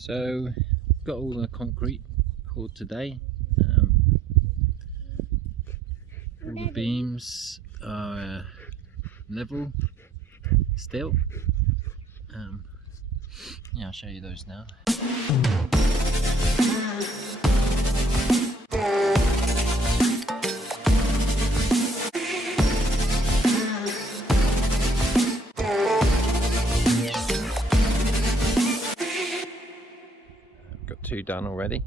So got all the concrete poured today. All the beams are level still. Yeah, I'll show you those now. I've got 2 done already.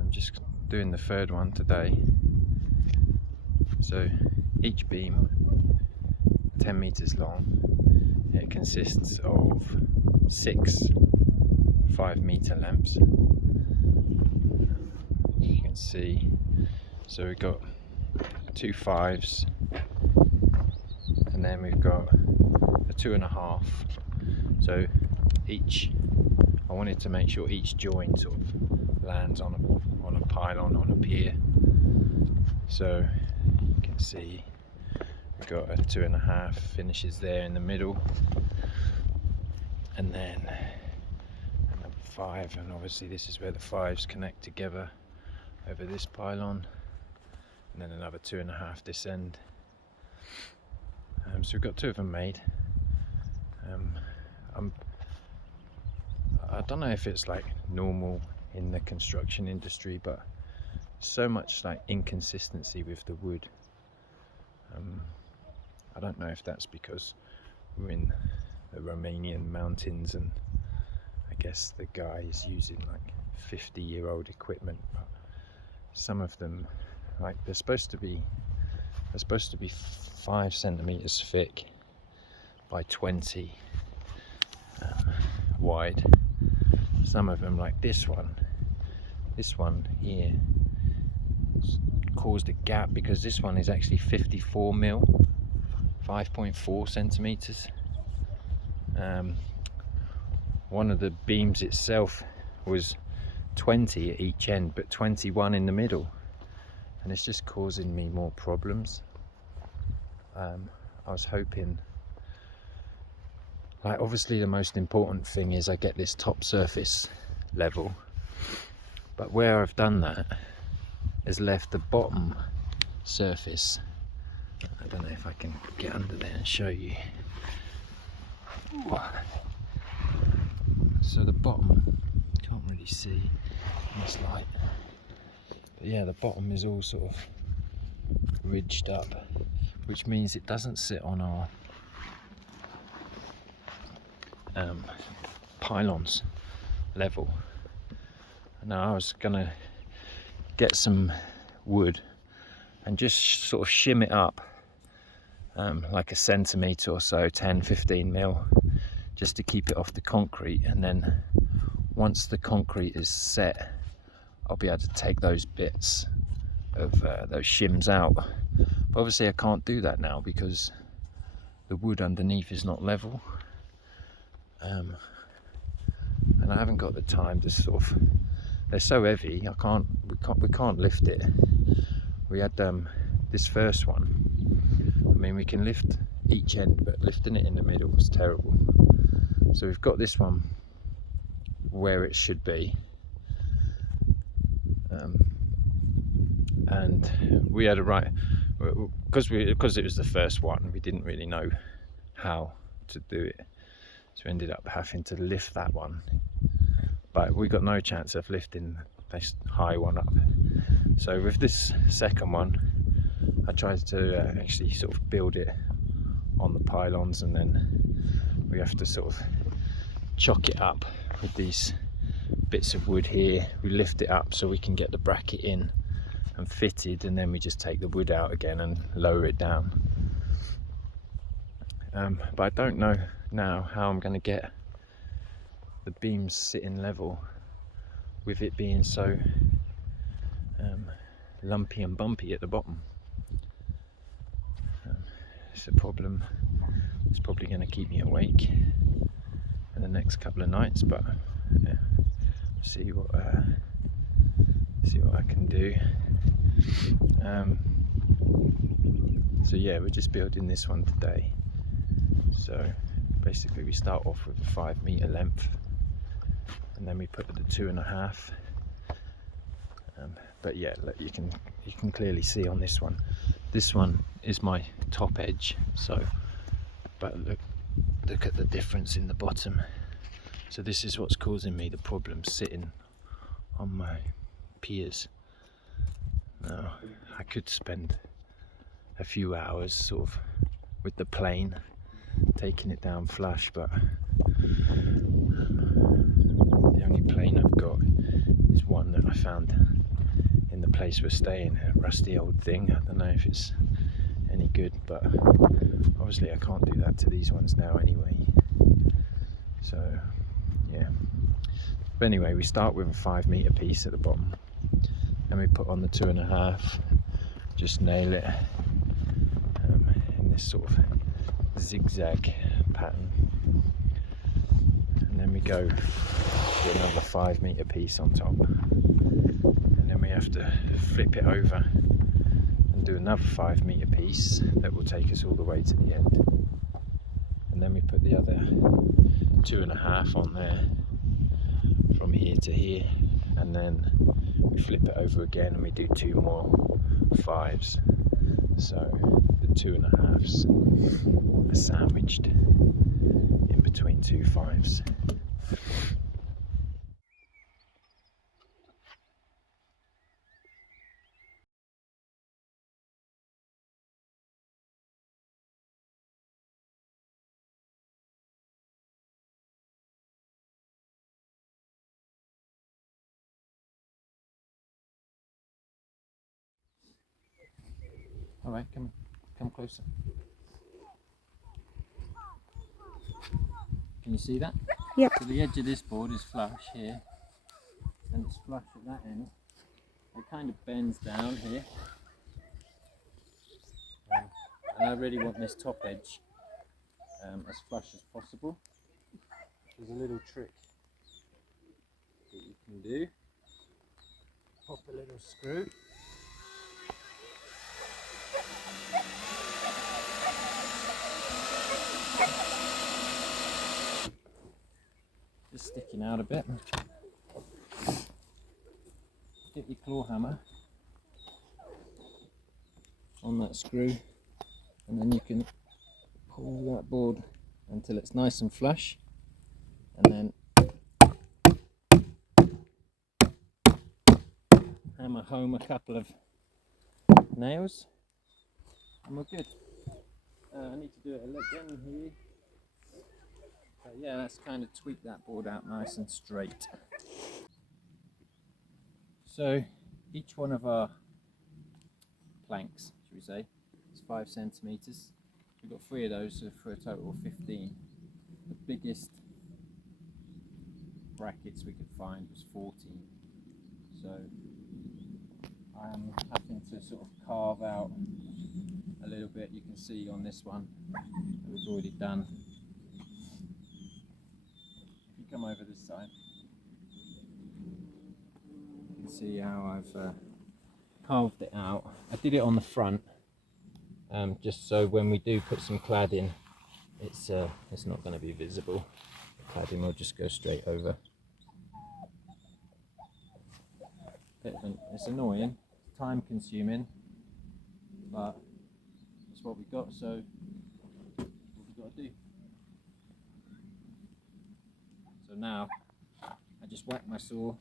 I'm just doing the 3rd one today. So each beam 10 meters long. It consists of 6 5-meter lamps. You can see, so we've got 2 5s, and then we've got a 2.5. So each, I wanted to make sure each joint sort of lands on a pylon, on a pier. So you can see we've got a 2.5 finishes there in the middle, and then another 5, and obviously this is where the 5s connect together over this pylon, and then another 2.5 this end. So we've got 2 of them made. I don't know if it's like normal in the construction industry, but so much like inconsistency with the wood. I don't know if that's because we're in the Romanian mountains and I guess the guy is using like 50-year-old equipment, but some of them, like they're supposed to be 5 centimeters thick by 20 wide. Some of them, like this one here, caused a gap because this one is actually 54 mil, 5.4 centimeters. One of the beams itself was 20 at each end, but 21 in the middle, and it's just causing me more problems. I was hoping, like, obviously the most important thing is I get this top surface level, but where I've done that has left the bottom surface. I don't know if I can get under there and show you. So the bottom, can't really see in this light, but yeah, the bottom is all sort of ridged up, which means it doesn't sit on our pylons level. Now I was gonna get some wood and just sort of shim it up like a centimetre or so, 10-15 mil, just to keep it off the concrete, and then once the concrete is set I'll be able to take those bits of those shims out. But obviously I can't do that now because the wood underneath is not level, and I haven't got the time to sort of, they're so heavy we can't lift it. We had this first one, I mean we can lift each end, but lifting it in the middle was terrible. So we've got this one where it should be, and we had a right, because it was the first one, we didn't really know how to do it, so we ended up having to lift that one, but we got no chance of lifting this high one up. So with this second one I tried to actually sort of build it on the pylons, and then we have to sort of chock it up with these bits of wood here. We lift it up so we can get the bracket in and fitted, and then we just take the wood out again and lower it down. But I don't know now how I'm going to get the beams sitting level with it being so lumpy and bumpy at the bottom. It's a problem. It's probably going to keep me awake in the next couple of nights, but yeah, see what I can do. So yeah, we're just building this one today. So basically we start off with a 5-meter length, and then we put the 2.5. But yeah, look, you can clearly see on this one. This one is my top edge. So, but look at the difference in the bottom. So this is what's causing me the problem, sitting on my piers. Now I could spend a few hours sort of with the plane, taking it down flush, but the only plane I've got is one that I found in the place we're staying, a rusty old thing. I don't know if it's any good, but obviously I can't do that to these ones now anyway. So yeah, but anyway, we start with a 5 meter piece at the bottom, and we put on the 2.5, just nail it in this sort of zigzag pattern, and then we go to another 5 meter piece on top, and then we have to flip it over and do another 5 meter piece that will take us all the way to the end, and then we put the other 2.5 on there from here to here, and then we flip it over again and we do 2 more 5s. So the 2.5s are sandwiched in between 2 5s. All right, come closer. Can you see that? Yep. So the edge of this board is flush here, and it's flush at that end. It kind of bends down here, and I really want this top edge as flush as possible. There's a little trick that you can do. Pop a little screw. Just sticking out a bit. Get your claw hammer on that screw, and then you can pull that board until it's nice and flush, and then hammer home a couple of nails, and we're good. I need to do it again here. But yeah, let's kind of tweak that board out nice and straight. So each one of our planks, should we say, is 5 centimeters. We've got 3 of those, so for a total of 15. The biggest brackets we could find was 14. So I am having to sort of carve out a little bit. You can see on this one that we've already done. If you come over this side, you can see how I've carved it out. I did it on the front, just so when we do put some cladding, it's not going to be visible. The cladding will just go straight over. It's annoying, time consuming, but it's what we got, so what we've got to do. So now I just whack my saw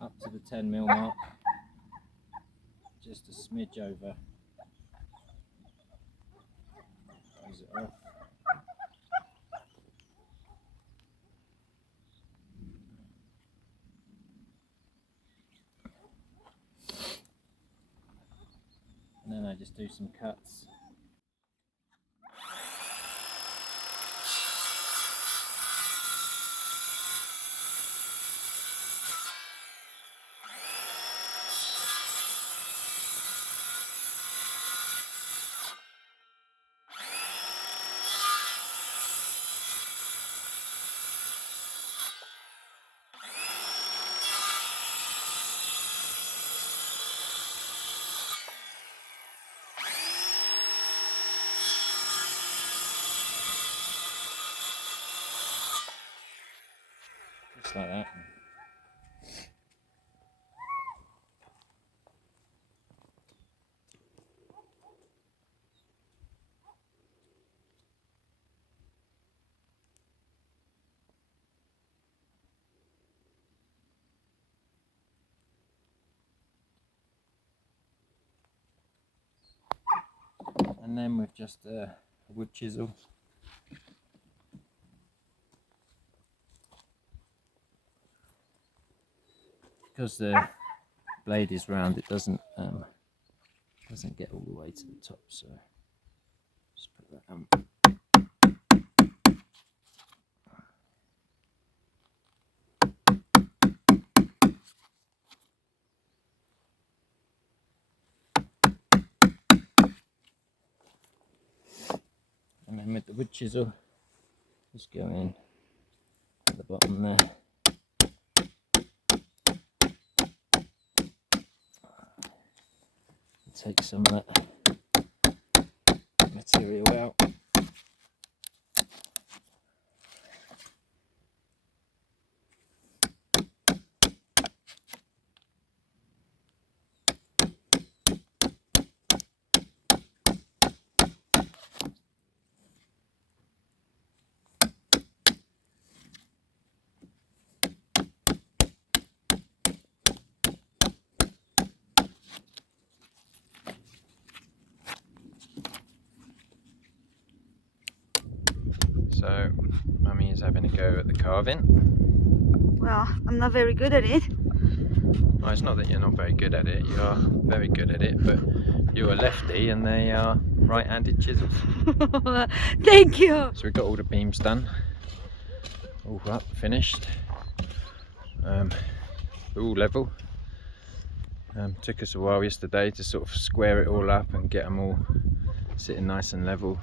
up to the 10mm mark, just a smidge over. Close it off. And then I just do some cuts. just like that. And then with just a wood chisel, because the blade is round, it doesn't get all the way to the top. So just put that on. And then with the wood chisel, just go in at the bottom there. Take some of that material out. So, Mummy is having a go at the carving. Well, I'm not very good at it. Well, it's not that you're not very good at it, you are very good at it, but you're a lefty and they are right-handed chisels. Thank you. So we've got all the beams done, all up, finished, all level. Took us a while yesterday to sort of square it all up and get them all sitting nice and level.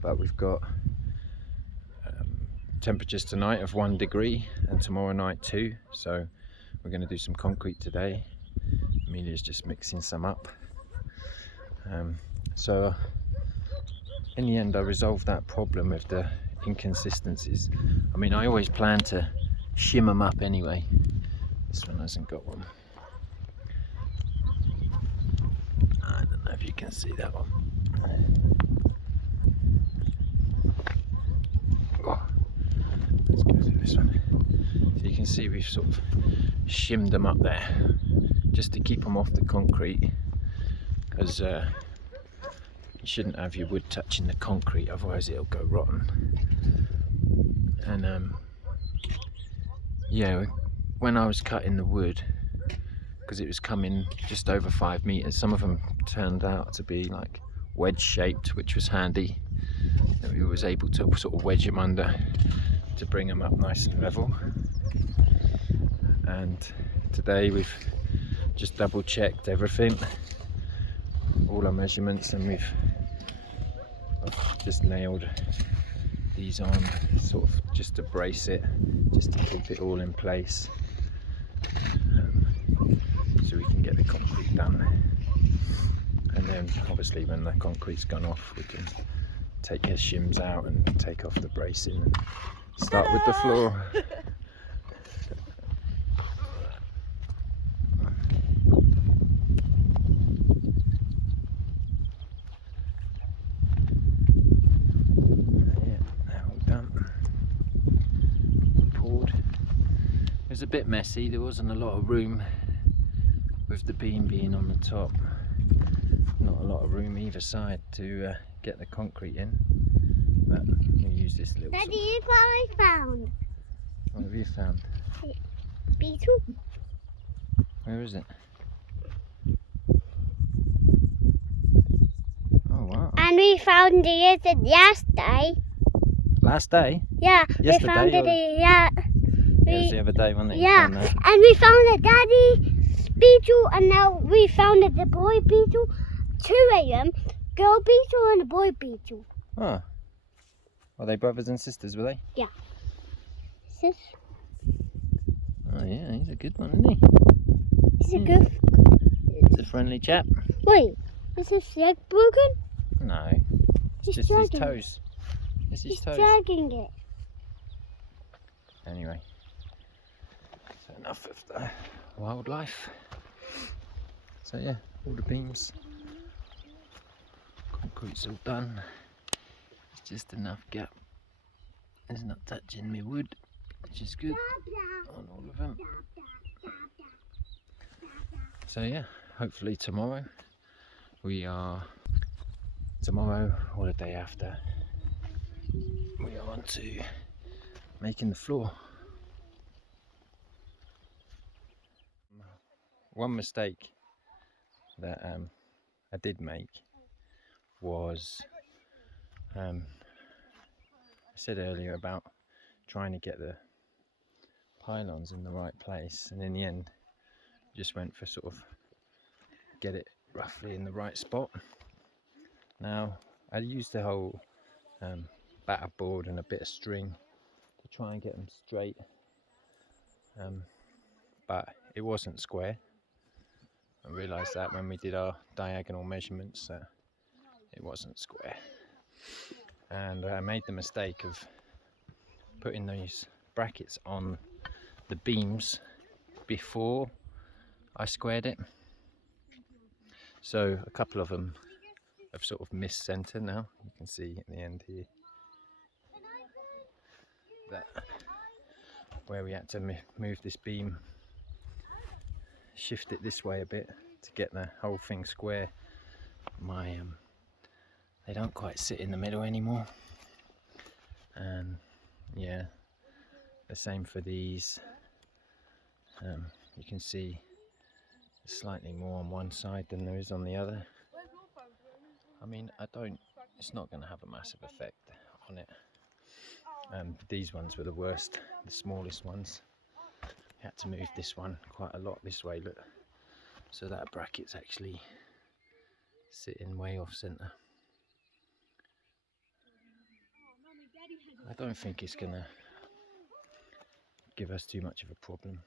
But we've got temperatures tonight of 1 degree and tomorrow night 2, so we're going to do some concrete today. Amelia's just mixing some up. So in the end I resolved that problem with the inconsistencies. I mean, I always plan to shim them up anyway. This one hasn't got one. I don't know if you can see that one. Let's go through this one. So you can see we've sort of shimmed them up there just to keep them off the concrete, because you shouldn't have your wood touching the concrete, otherwise it'll go rotten. And yeah, when I was cutting the wood, because it was coming just over 5 meters, some of them turned out to be like wedge shaped, which was handy. That we was able to sort of wedge them under to bring them up nice and level. And today we've just double checked everything, all our measurements, and we've just nailed these on, sort of just to brace it, just to keep it all in place, so we can get the concrete done. And then obviously when the concrete's gone off, we can take his shims out and take off the bracing and start with the floor. Yeah, now all done. Poured. It was a bit messy, there wasn't a lot of room with the beam being on the top. Not a lot of room either side to get the concrete in, but we use this little Daddy, look what I found. What have you found? Beetle. Where is it? Oh wow. And we found it yesterday. Last day? Yeah, Yesterday, we found or- it. Yeah. It was the other day, wasn't it? You Yeah, found that? and we found a daddy beetle, and now we found the boy beetle. 2 of them, girl beetle and a boy beetle. Oh. Are they brothers and sisters, were they? Sis, Oh yeah, he's a good one, isn't he? is it good? He's a friendly chap. Wait, is his leg broken? No, it's He's just his dragging. toes. It's his He's toes. dragging it. Anyway, so enough of the wildlife. So yeah, all the beams, concrete's all done. It's just enough gap. It's not touching me wood, which is good on all of them. So yeah, hopefully tomorrow or the day after, we are on to making the floor. One mistake that I did make was I said earlier about trying to get the pylons in the right place, and in the end just went for sort of get it roughly in the right spot. Now I used the whole batter board and a bit of string to try and get them straight, but it wasn't square. I realised that when we did our diagonal measurements that it wasn't square, and I made the mistake of putting those brackets on the beams before I squared it, so a couple of them have sort of missed centre now. You can see at the end here that where we had to move this beam, shift it this way a bit to get the whole thing square. They don't quite sit in the middle anymore, and yeah, the same for these. You can see there's slightly more on one side than there is on the other. I mean, it's not going to have a massive effect on it. These ones were the worst, the smallest ones. Had to move this one quite a lot this way, look, so that bracket's actually sitting way off centre. I don't think it's gonna give us too much of a problem.